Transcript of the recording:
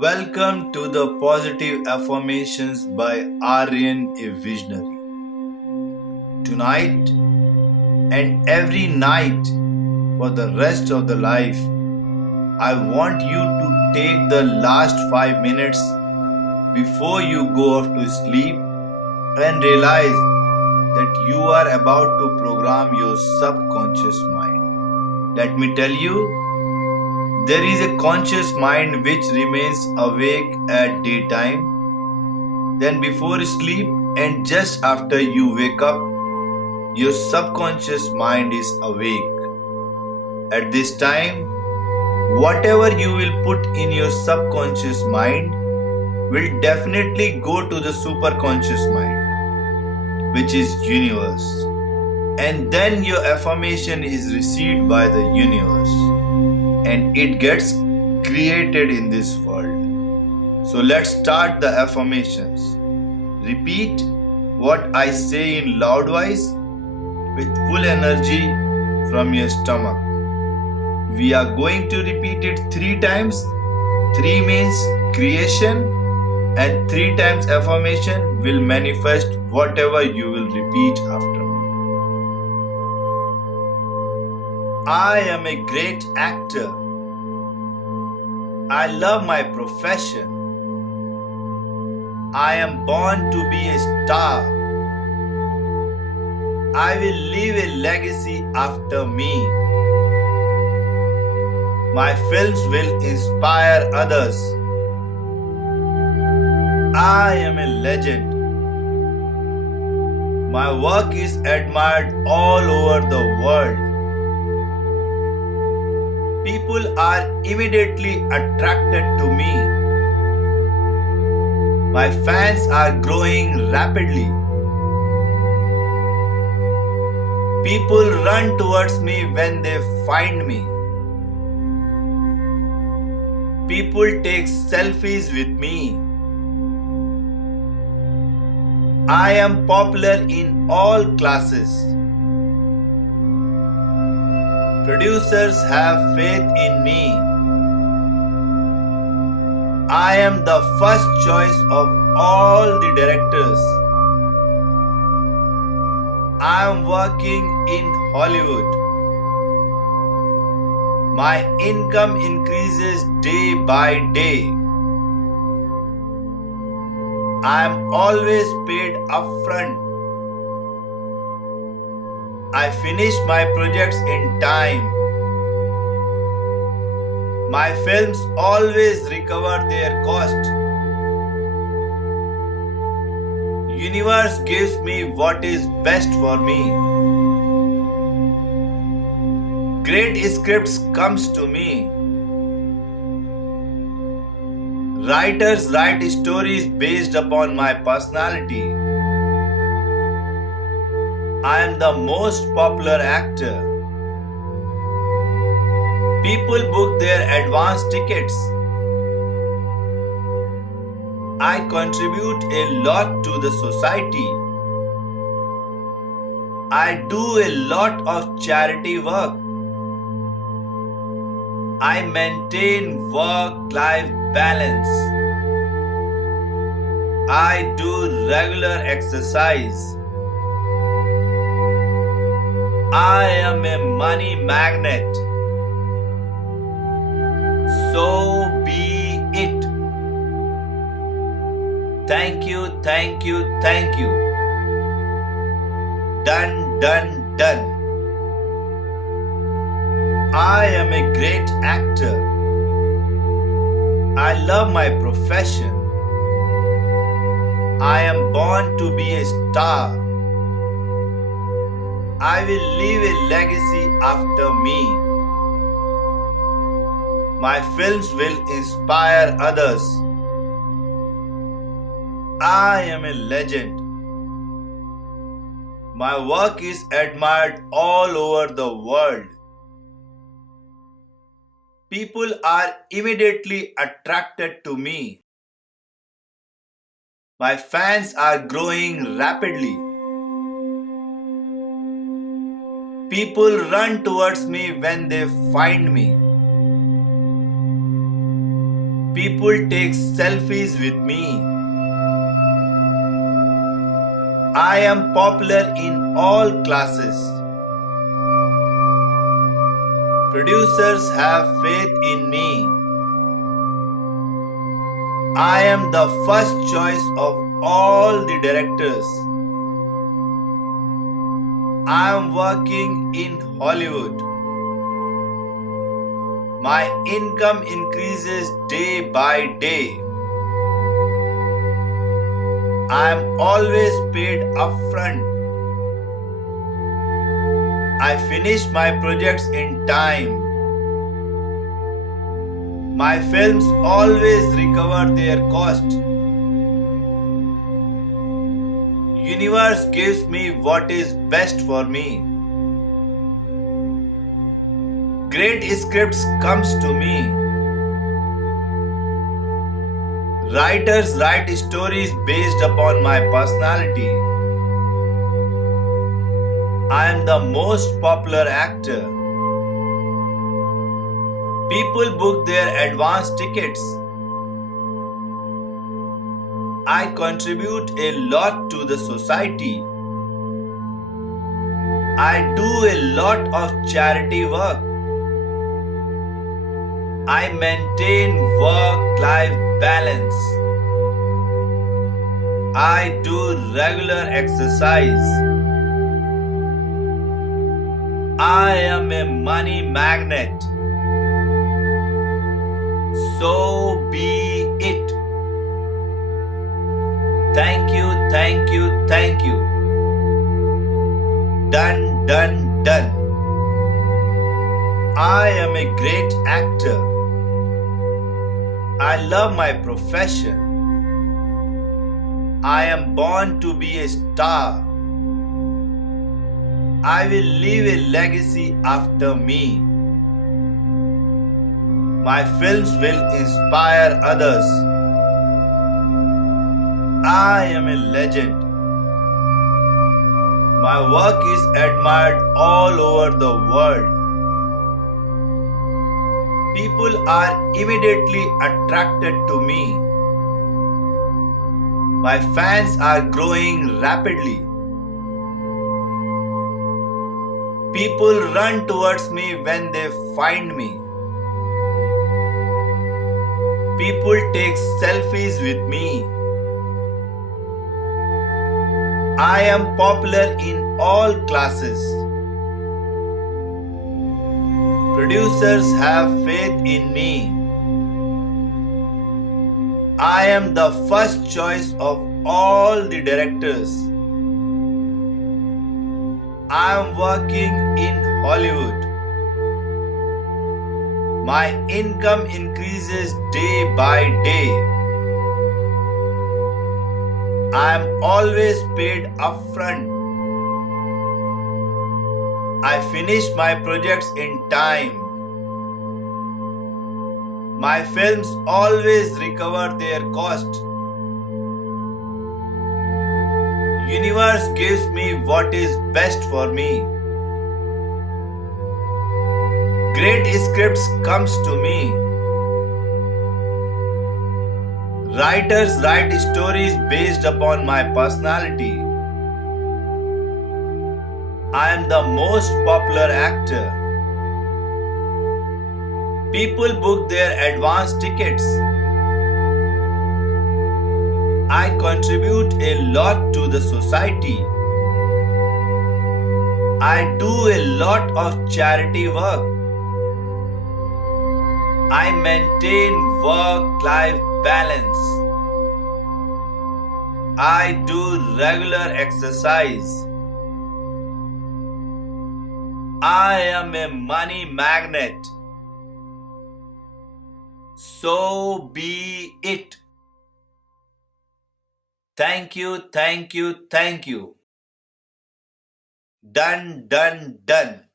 Welcome to the Positive Affirmations by Aryan, a Visionary. Tonight and every night for the rest of the life, I want you to take the last 5 minutes before you go off to sleep and realize that you are about to program your subconscious mind. Let me tell you, there is a conscious mind which remains awake at daytime, then before sleep, and just after you wake up, your subconscious mind is awake. At this time, whatever you will put in your subconscious mind will definitely go to the superconscious mind, which is universe. And then your affirmation is received by the universe and it gets created in this world. So let's start the affirmations. Repeat what I say in loud voice with full energy from your stomach. We are going to repeat it 3 times. 3 means creation and 3 times affirmation will manifest whatever you will repeat after me. I am a great actor. I love my profession. I am born to be a star. I will leave a legacy after me. My films will inspire others. I am a legend. My work is admired all over the world. People are immediately attracted to me. My fans are growing rapidly. People run towards me when they find me. People take selfies with me. I am popular in all classes. Producers have faith in me. I am the first choice of all the directors. I am working in Hollywood. My income increases day by day. I am always paid upfront. I finish my projects in time. My films always recover their cost. Universe gives me what is best for me. Great scripts comes to me. Writers write stories based upon my personality. I am the most popular actor. People book their advance tickets. I contribute a lot to the society. I do a lot of charity work. I maintain work-life balance. I do regular exercise. I am a money magnet. So be it. Thank you, thank you, thank you. Done, done, done. I am a great actor. I love my profession. I am born to be a star. I will leave a legacy after me. My films will inspire others. I am a legend. My work is admired all over the world. People are immediately attracted to me. My fans are growing rapidly. People run towards me when they find me. People take selfies with me. I am popular in all classes. Producers have faith in me. I am the first choice of all the directors. I am working in Hollywood. My income increases day by day. I am always paid upfront. I finish my projects in time. My films always recover their cost. Universe gives me what is best for me. Great scripts comes to me. Writers write stories based upon my personality. I am the most popular actor. People book their advance tickets. I contribute a lot to the society. I do a lot of charity work. I maintain work-life balance. I do regular exercise. I am a money magnet. So be it. Thank you, thank you, thank you. Done, done, done. I am a great actor. I love my profession. I am born to be a star. I will leave a legacy after me. My films will inspire others. I am a legend. My work is admired all over the world. People are immediately attracted to me. My fans are growing rapidly. People run towards me when they find me. People take selfies with me. I am popular in all classes. Producers have faith in me. I am the first choice of all the directors. I am working in Hollywood. My income increases day by day. I am always paid upfront. I finish my projects in time. My films always recover their cost. Universe gives me what is best for me. Great scripts comes to me. Writers write stories based upon my personality. I am the most popular actor. People book their advance tickets. I contribute a lot to the society. I do a lot of charity work. I maintain work-life balance. I do regular exercise. I am a money magnet. So be it. Thank you, thank you, thank you. Done, done, done.